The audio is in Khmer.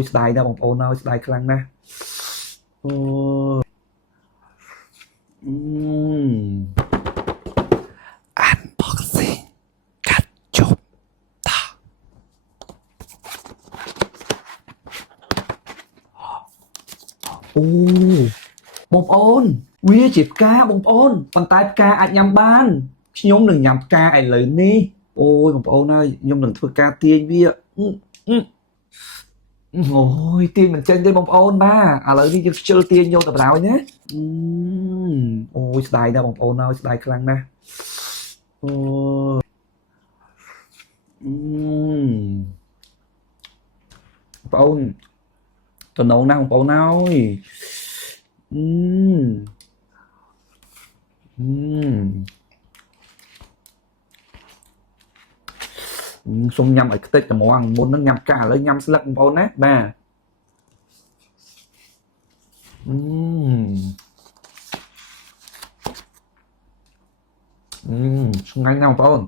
ยสไตล์นะบางโอนเอาสไตล์ครั้งนะโอ้อืมอันบ็อกซิ่งกัดจบต่อโอ้បងប្អូនវាជាផ្កាបងប្អូនប៉ុន្តែផ្កាអាចញ៉ាំបានខ្ញុំនឹងញ៉ាំផ្កាឥឡូវនេះអូយបងប្អូនហើយខ្ញុំនឹងធ្វើការទាញវាអូយទាញមិនចេញទេបងប្អូនបាទឥឡូវនេះយើងខ្ជិលទាញយកទៅបណ្ដោយណាអូយស្ដាយណាស់បងប្អូនហើយស្ដាយខ្លាំងណាស់អូបងប្អូនតំណងណាស់បងប្អូនហើយសូមញ៉ាំឲ្យខ្ទេចតែហ្មងមុនហ្នឹងញ៉ាំកាឥឡូវញ៉ាំស្លឹកបងប្អូនណាបាទឆ្ងាញ់ណាស់បងប្អូន